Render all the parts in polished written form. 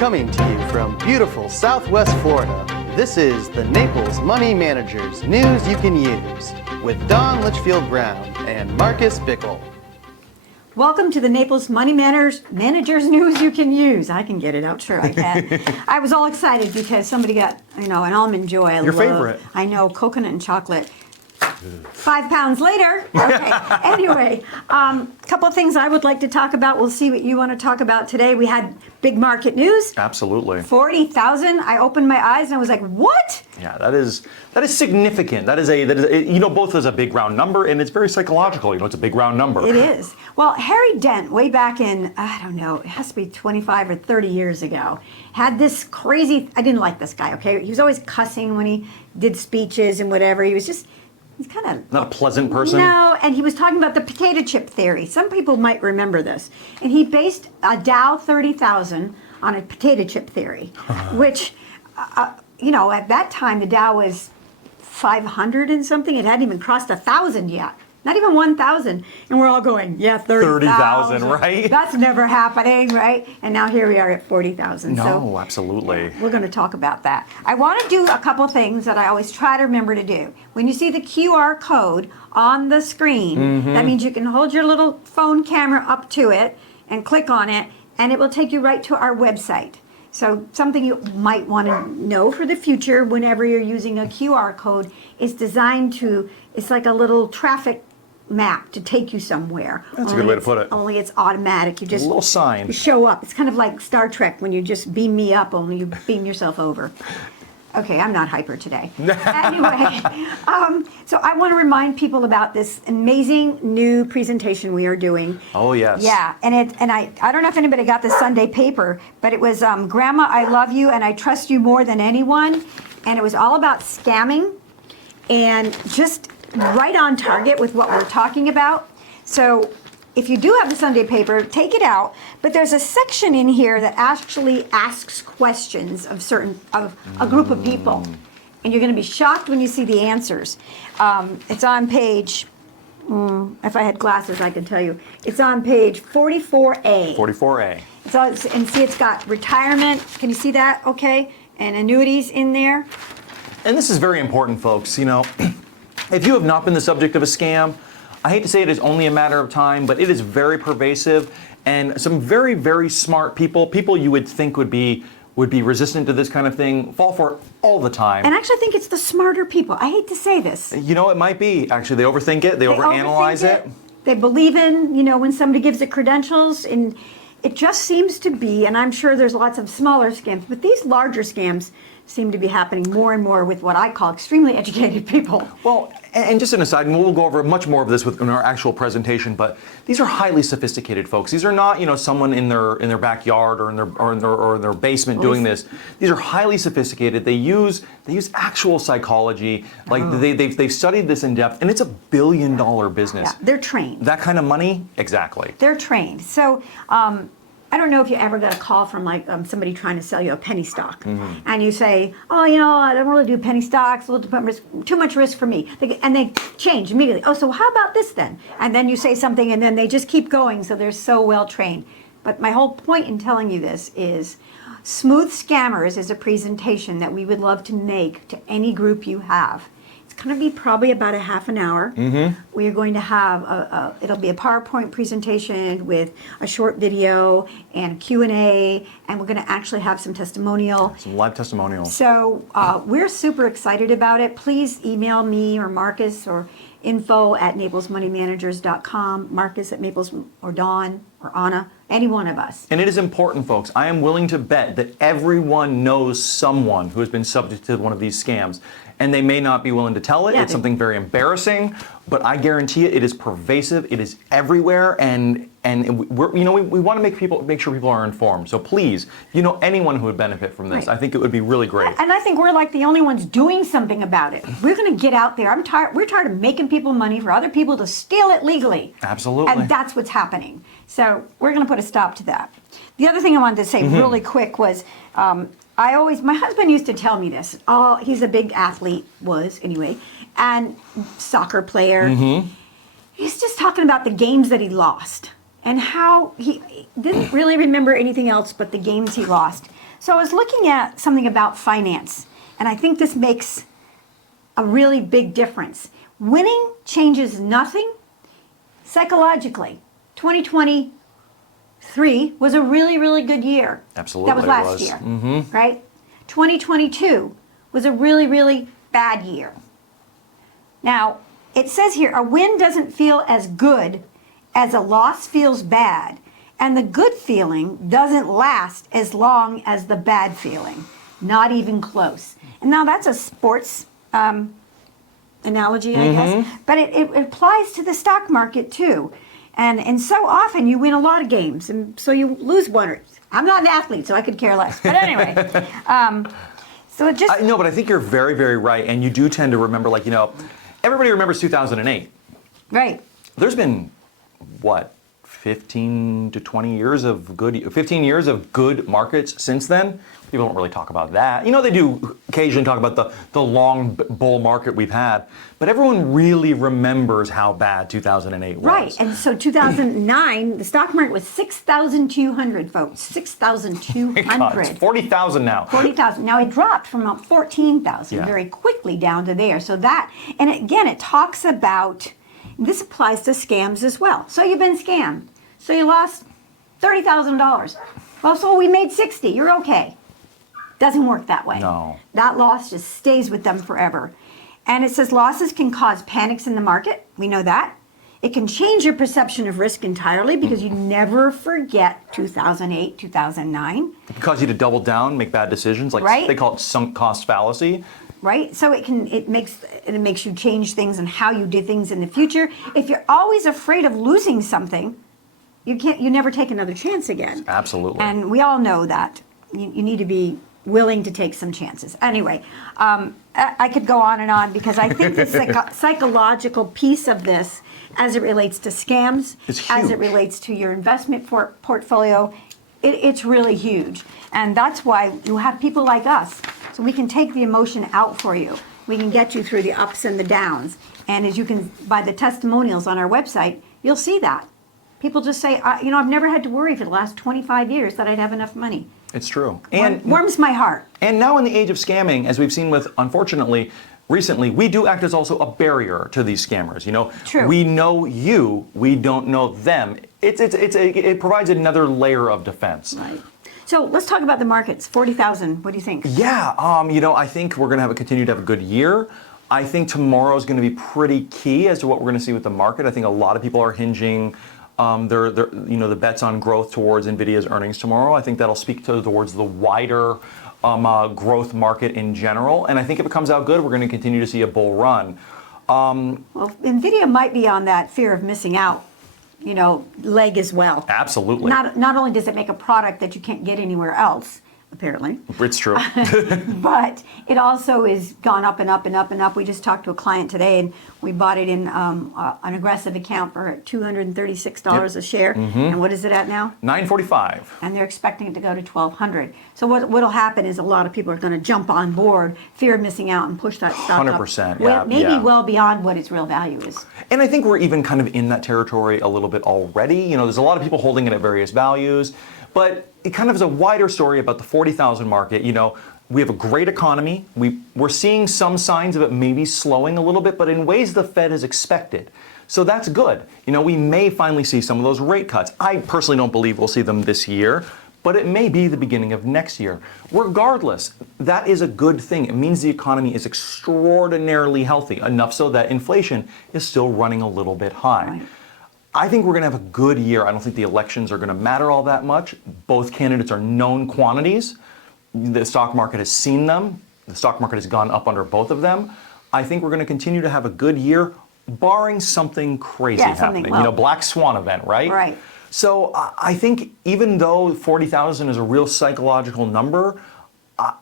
Coming to you from beautiful Southwest Florida, this is the Naples Money Managers News You Can Use with Don Lichfield Brown and Marcus Bickle. Welcome to the Naples Money Managers News You Can Use. I can get it out, sure I can. I was all excited because somebody got, an Almond Joy. Your favorite. I know, coconut and chocolate. 5 pounds later. Okay. Anyway, couple of things I would like to talk about. We'll see what you want to talk about today. We had big market news. Absolutely. 40,000. I opened my eyes and I was like, what? Yeah, that is significant. That is both is a big round number and it's very psychological. It's a big round number. It is. Well, Harry Dent, way back in, I don't know, it has to be 25 or 30 years ago, had this crazy, I didn't like this guy, okay? He was always cussing when he did speeches and whatever. He's kind of not a pleasant person. No, and he was talking about the potato chip theory. Some people might remember this. And he based a Dow 30,000 on a potato chip theory, which, at that time the Dow was 500 and something. It hadn't even crossed 1,000 yet. Not even 1,000. And we're all going, yeah, 30,000, right? That's never happening, right? And now here we are at 40,000. No, so absolutely. We're going to talk about that. I want to do a couple of things that I always try to remember to do. When you see the QR code on the screen, that means you can hold your little phone camera up to it and click on it, and it will take you right to our website. So something you might want to know for the future whenever you're using a QR code is designed to, it's like a little traffic map to take you somewhere. That's a good way to put it. Only it's automatic. You just a little sign. You show up. It's kind of like Star Trek when you just beam me up, only you beam yourself over. Okay, I'm not hyper today. Anyway, so I want to remind people about this amazing new presentation we are doing. Oh yes. Yeah, and I don't know if anybody got the Sunday paper, but it was Grandma, I Love You and I Trust You More Than Anyone, and it was all about scamming and just right on target with what we're talking about. So if you do have the Sunday paper, take it out. But there's a section in here that actually asks questions of a group of people. And you're going to be shocked when you see the answers. It's on page, if I had glasses, I could tell you. It's on page 44A. 44A. And see, it's got retirement. Can you see that? Okay. And annuities in there. And this is very important, folks. If you have not been the subject of a scam, I hate to say it is only a matter of time, but it is very pervasive, and some very, very smart people you would think would be resistant to this kind of thing, fall for it all the time. And actually, I think it's the smarter people. I hate to say this. It might be. Actually, they overthink it. They overanalyze it. They believe in, when somebody gives it credentials, and it just seems to be, and I'm sure there's lots of smaller scams, but these larger scams seem to be happening more and more with what I call extremely educated people. Well, and just an aside, and we'll go over much more of this in our actual presentation, but these are highly sophisticated folks. These are not, someone in their backyard or in their basement doing this. These are highly sophisticated. They use actual psychology. Like they've studied this in depth, and it's $1 billion business. Yeah, they're trained. That kind of money, exactly. They're trained. So I don't know if you ever got a call from somebody trying to sell you a penny stock, and you say, "Oh, I don't really do penny stocks. A little too much risk for me." And they change immediately. Oh, so how about this then? And then you say something, and then they just keep going. So they're so well trained. But my whole point in telling you this is, Smooth Scammers is a presentation that we would love to make to any group you have. It's going to be probably about a half an hour. We are going to have it'll be a PowerPoint presentation with a short video and Q&A, and we're going to actually have some live testimonials. So we're super excited about it. Please email me or Marcus or info@naplesmoneymanagers.com, Marcus at Maples, or Dawn or Anna, any one of us. And it is important, folks. I am willing to bet that everyone knows someone who has been subject to one of these scams. And they may not be willing to tell it. Yeah, it's something very embarrassing, but I guarantee it is pervasive. It is everywhere, and we want to make sure people are informed. So please, anyone who would benefit from this, Right. I think it would be really great. And I think we're like the only ones doing something about it. We're going to get out there. We're tired of making people money for other people to steal it legally. Absolutely. And that's what's happening. So we're going to put a stop to that. The other thing I wanted to say really quick was, my husband used to tell me this. Oh, he's a big athlete, and soccer player. He's just talking about the games that he lost and how he didn't really remember anything else but the games he lost. So I was looking at something about finance, and I think this makes a really big difference. Winning changes nothing psychologically. 2023 was a really, really good year. Absolutely, That was last year, right? 2022 was a really, really bad year. Now, it says here, a win doesn't feel as good as a loss feels bad, and the good feeling doesn't last as long as the bad feeling. Not even close. And now that's a sports analogy, I guess, but it applies to the stock market too. And so often you win a lot of games, and so you lose one. I'm not an athlete, so I could care less. But anyway, so it just... No, but I think you're very, very right, and you do tend to remember, like, everybody remembers 2008. Right. There's been, what, 15 to 20 years of 15 years of good markets since then. People don't really talk about that. They do occasionally talk about the long bull market we've had, but everyone really remembers how bad 2008 was. Right, and so 2009, the stock market was 6,200, folks. 6,200. It's 40,000 now. 40,000. Now it dropped from about 14,000 very quickly down to there. So that, and again, it talks about, this applies to scams as well. So you've been scammed. So you lost $30,000. Well, so we made 60. You're okay. Doesn't work that way. No. That loss just stays with them forever. And it says losses can cause panics in the market. We know that. It can change your perception of risk entirely because you never forget 2008, 2009. It can cause you to double down, make bad decisions, like Right. they call it sunk cost fallacy. Right? So it makes you change things and how you do things in the future. If you're always afraid of losing something, you never take another chance again. Absolutely. And we all know that. You need to be willing to take some chances. Anyway, I could go on and on because I think the psychological piece of this, as it relates to scams, as it relates to your investment portfolio, it's really huge. And that's why you have people like us. So we can take the emotion out for you. We can get you through the ups and the downs. And as you can, by the testimonials on our website, you'll see that. People just say, I've never had to worry for the last 25 years that I'd have enough money. It's true. And warms my heart. And now in the age of scamming, as we've seen with, unfortunately, recently, we do act as also a barrier to these scammers. True. We know you, we don't know them. It provides another layer of defense. Right. So let's talk about the markets. 40,000. What do you think? Yeah. I think we're going to continue to have a good year. I think tomorrow is going to be pretty key as to what we're going to see with the market. I think a lot of people are hinging the bets on growth towards NVIDIA's earnings tomorrow. I think that'll speak towards the wider growth market in general. And I think if it comes out good, we're going to continue to see a bull run. Well, NVIDIA might be on that fear of missing out, leg as well. Absolutely. Not only does it make a product that you can't get anywhere else, apparently. It's true. But it also is gone up and up and up and up. We just talked to a client today, and we bought it in an aggressive account for $236 a share. And what is it at now? $9.45. And they're expecting it to go to $1,200. So what'll happen is a lot of people are going to jump on board, fear of missing out, and push that stock 100%, up. yeah, Maybe yeah. well beyond what its real value is. And I think we're even kind of in that territory a little bit already. There's a lot of people holding it at various values. But it kind of is a wider story about the 40,000 market. We have a great economy. We're seeing some signs of it maybe slowing a little bit, but in ways the Fed has expected. So that's good. We may finally see some of those rate cuts. I personally don't believe we'll see them this year, but it may be the beginning of next year. Regardless, that is a good thing. It means the economy is extraordinarily healthy, enough so that inflation is still running a little bit high. Right. I think we're going to have a good year. I don't think the elections are going to matter all that much. Both candidates are known quantities. The stock market has seen them. The stock market has gone up under both of them. I think we're going to continue to have a good year, barring something crazy happening. Black swan event, right? Right. So I think even though 40,000 is a real psychological number,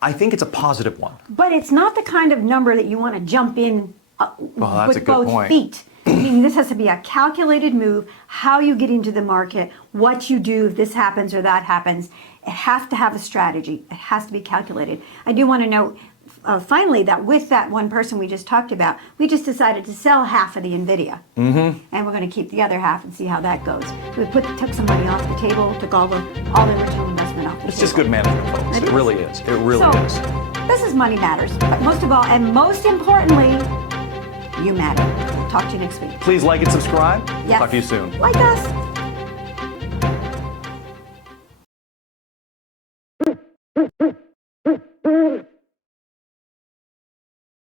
I think it's a positive one. But it's not the kind of number that you want to jump in with both feet. I mean, this has to be a calculated move, how you get into the market, what you do if this happens or that happens. It has to have a strategy. It has to be calculated. I do want to note, finally, that with that one person we just talked about, we just decided to sell half of the NVIDIA. And we're going to keep the other half and see how that goes. We took some money off the table, took all the original investment off the It's just good management, folks. It really is. It really is. This is Money Matters, but most of all, and most importantly, you matter. Talk to you next week. Please like and subscribe. Yes. Talk to you soon. Like us.